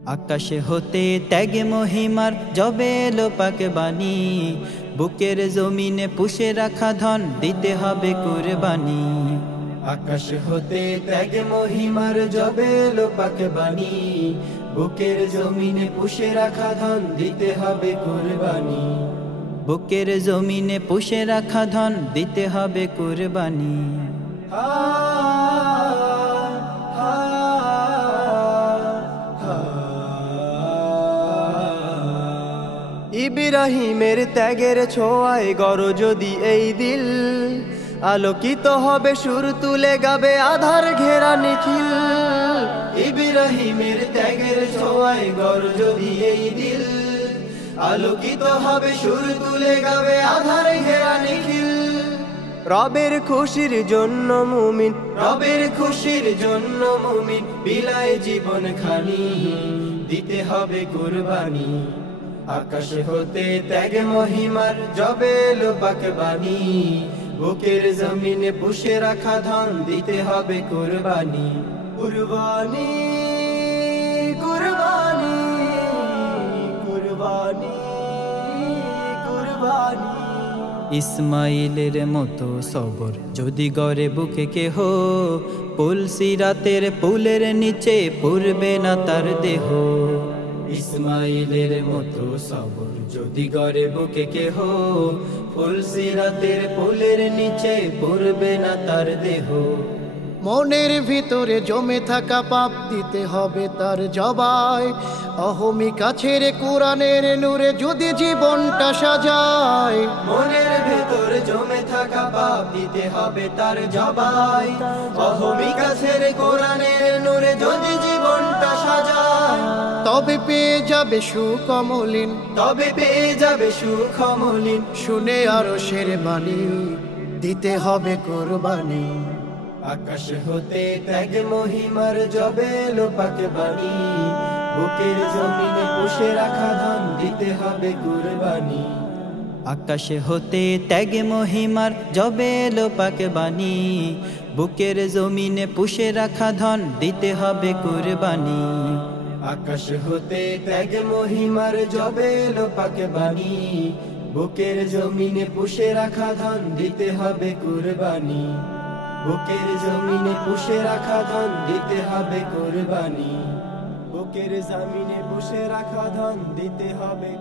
আকাশে হতে ত্যাগে মহিমার জবে এলো পাক বাণী, বুকের জমিনে পুষে রাখা ধন দিতে হবে কুরবানি। আকাশ হতে ত্যাগে মহিমার জবে এলো পাক বাণী, বুকের জমিনে পুষে রাখা ধন দিতে হবে কুরবানি। বুকের জমিনে পুষে রাখা ধন দিতে হবে কুরবানি। ইব্রাহিমের ত্যাগের ছোঁয়ায় গড় যদি এই দিল, আলোকিত হবে সুর তুলে গাবে আধার ঘেরা নিখিল। ইব্রাহিমের ত্যাগের ছোঁয়ায় গড় যদি এই দিল, আলোকিত হবে সুর তুলে গাবে আধার ঘেরা নিখিল। রবের খুশির জন্য মুমিন, রবের খুশির জন্য মুমিন বিলায় জীবন খানি, দিতে হবে কুরবানি। আকাশ হতে ত্যাগে মহিমার জবে এলো পাক বাণী, বুকের জমিনে পুষে রাখা ধন দিতে হবে কুরবানি। কুরবানি কুরবানি কুরবানি কুরবানি। ইসমাইলের মতো সবর যদি গড়ে বুকে কেহ, পুল সিরাতের পুলের নিচে পড়বে না তার দেহ। ইসমাইলের মতো সবর যদি গড়ে বুকে কেহ, ফুল সিরাতের পুলের নিচে পড়বে না তার দেহ। মনের ভিতরে জমে থাকা পাপ দিতে হবে তার জবায়, অহমিকা ছেড়ে কোরআনের নূরে যদি জীবনটা সাজায়। মনের ভিতরে জমে থাকা পাপ দিতে হবে তার জবাই, অহমিকা ছেড়ে কোরআনের নূরে যদি জীবনটা সাজায়। তবে পেয়ে যাবে সুখ অমলিন, তবে পেয়ে যাবে সুখ অমলিন। শুনে আরশের বাণী দিতে হবে কুরবানি। আকাশ হতে ত্যাগ মহিমার জবে এলো পাক বাণী, বুকের জমিনে পুষে রাখা ধন দিতে হবে কুরবানি। আকাশে হতে ত্যাগে মহিমার জবে এলো পাক বাণী, বুকের জমিনে পুষে রাখা ধন দিতে হবে কুরবানি। আকাশ হতে ত্যাগ মহিমার জবে এলো পাক বাণী, বুকের জমিনে পুষে রাখা ধন দিতে হবে কুরবানি। বুকের জমিনে পুষে রাখা ধন দিতে হবে কুরবানি। বুকের জমিনে পুষে রাখা ধন দিতে হবে।